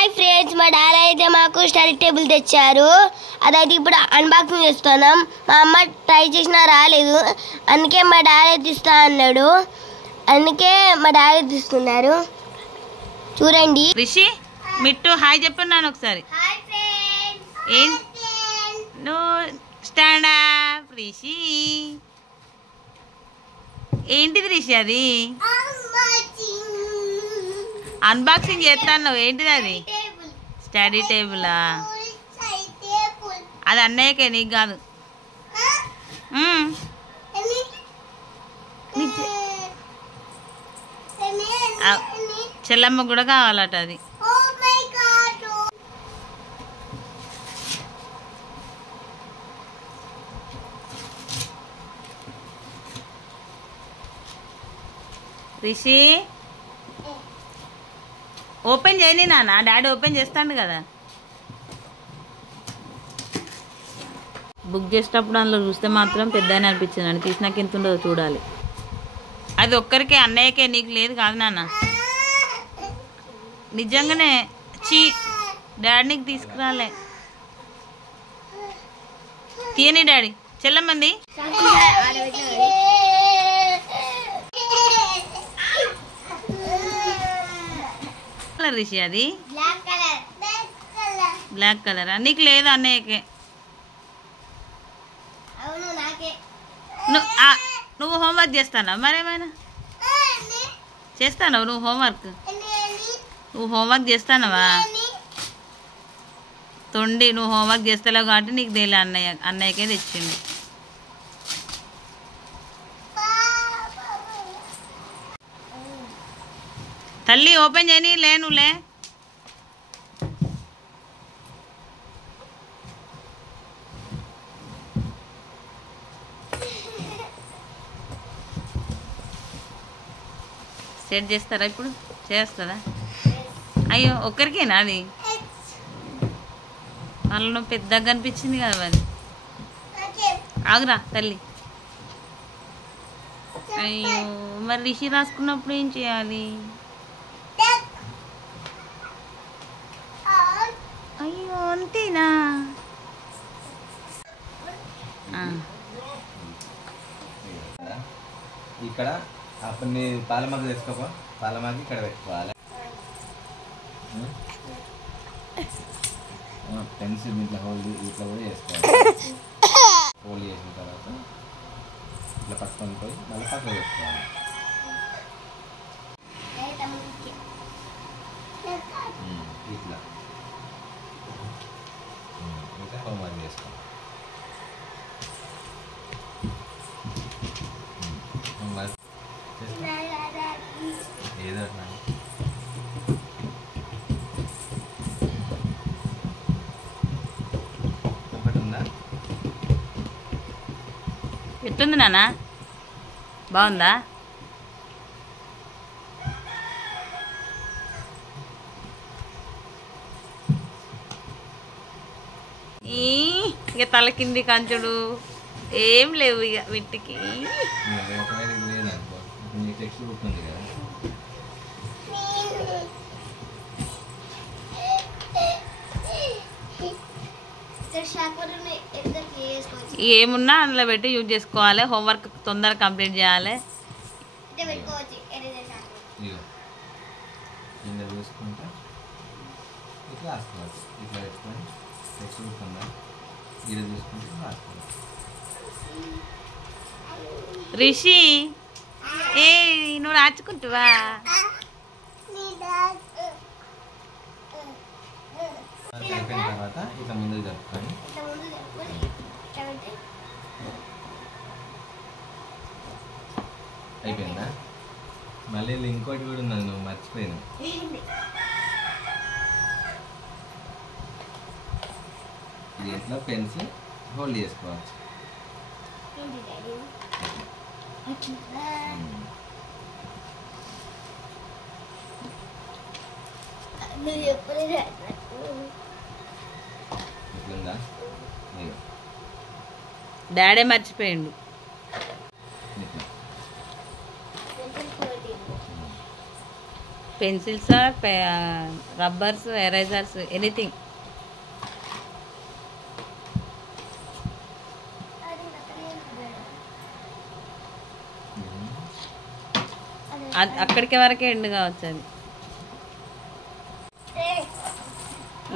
Hi friends, మా daddy అయితే మాకు స్టడీ టేబుల్ తెచ్చారు. అదైతే ఇప్పుడు అన్బాక్సింగ్ చేస్తున్నాం. మా అమ్మ ట్రై చేసినా రాలేదు, అందుకే మా డాడీ తీస్తా అన్నాడు. అందుకే మా డాడీ తీస్తున్నారు. చూడండి. రిషి మిట్టు హాయ్ చెప్పన్నాను ఒకసారి. Stand up Rishi. ఏంటిది రిషి? అది అన్బాక్సింగ్ చేస్తాను. ఏంటిది అది? స్టడీ టేబులా? అది అన్నయ్యకే, నీకు కాదు. చెల్లమ్మ కూడా కావాలట అది. రిషి ఓపెన్ చేయని నాన్న, డాడీ ఓపెన్ చేస్తాడు కదా. బుక్ చేసేటప్పుడు అందులో చూస్తే మాత్రం పెద్దనే అనిపించింది అని, తీసినాక ఎంత ఉండదో చూడాలి. అది ఒక్కరికే, అన్నయ్యకే, నీకు లేదు కాదు నాన్న. నిజంగానే డాడీ నీకు తీసుకురాలే. తీయని డాడీ. చెల్లమ్మంది రిషి అది బ్లాక్ కలరా? నీకు లేదు అన్నయ్యకే. నువ్వు హోంవర్క్ చేస్తానా? మరేమైనా చేస్తానవు నువ్వు హోంవర్క్? నువ్వు హోంవర్క్ చేస్తానవా? తొండి, నువ్వు హోంవర్క్ చేస్తలేవు కాబట్టి నీకు తెలియదు. అన్నయ్యకే తెచ్చింది. తల్లి ఓపెన్ చేయని లే, నువ్వులే. సెట్ చేస్తారా ఇప్పుడు? చేస్తుందా? అయ్యో ఒక్కరికేనా అది? వాళ్ళను పెద్దగా కనిపించింది కదా మరి. ఆగురా తల్లి. అయ్యో మరి రిషి రాసుకున్నప్పుడు ఏం చేయాలి? అయ్యో అంతేనా? ఇక్కడ అప్పుడు నీ పాలమాకు తెచ్చుకోపో. పాలమాకి ఇక్కడ పెట్టుకోవాలి. పెన్సిల్ ఇట్లా హోల్డ్ ఇట్లా కూడా చేసుకోవాలి. హోల్డ్ చేసిన తర్వాత ఇట్లా పట్టుకొని పోయి మళ్ళీ పక్కన పెట్టుకోవాలి. ఇట్లా ఇంకా హోంవర్క్ చేసుకోవాలి. హోంవర్క్ ఏదో ఒకటి ఉందా? ఎట్లుంది నాన్న? బాగుందా? ఇక తల కింది కంచుడు ఏం లేవు ఇక వీటికి. టెక్స్ట్ బుక్ ఉంది కదా. ఏమున్నా అందులో పెట్టి యూజ్ చేసుకోవాలి. హోంవర్క్ తొందరగా కంప్లీట్ చేయాలి. ఇలా చూసుకుంటా ఇట్లా రాసుకోవచ్చు. ఇట్లా పెట్టుకొని టెక్స్ట్ బుక్ ఉందా ఇలా చూసుకుంటే రాసుకోవచ్చు. రిషి ఏ నువ్వు రాచుకుంటావా? అయిపోయిన తర్వాత ఇట్లా ముందుకు జరుపుకొని అయిపోయిందా? మళ్ళీ ఇంకోటి కూడా ఉన్నది, నువ్వు మర్చిపోయినావు. దీంట్లో పెన్సిల్ హోల్డ్ చేసుకోవచ్చు. ఇట్లుందా? డాడీ మర్చిపోయిండు. Pencils, rubbers, erasers, anything. అక్కడికి వరకే ఎండ్ కావచ్చు అది.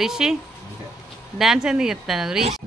రిషి డాన్స్ ఎందుకు చెప్తాను రిషి?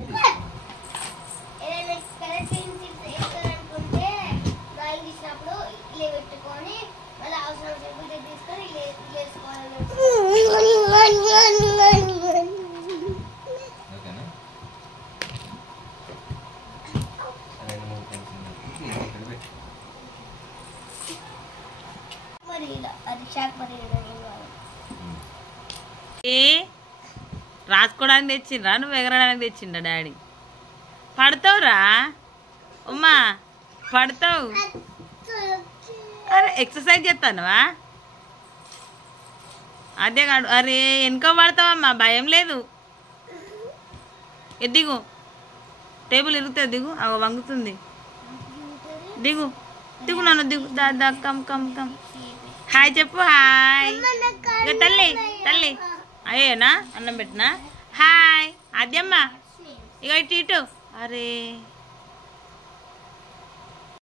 రాసుకోవడానికి తెచ్చిండ్రా నువ్వు ఎగరడానికి తెచ్చిండా డాడీ? పడతావురా ఉమ్మా, పడతావు. అరే ఎక్సర్సైజ్ చేస్తానువా? అదే కాదు. అరే వెనుక పడతావమ్మా, భయం లేదు. దిగు, టేబుల్ ఇరుగుతుంది. దిగు, అవ వంగుతుంది. దిగు దిగు నన్ను దిగు. దా కమ్ కమ్ కమ్. హాయ్ చెప్పు. హాయ్ తల్లి తల్లి. అయ్యేనా అన్నం పెట్టినా? హాయ్ అద్దెమ్మ, ఇక ఇటు ఇటు. అరే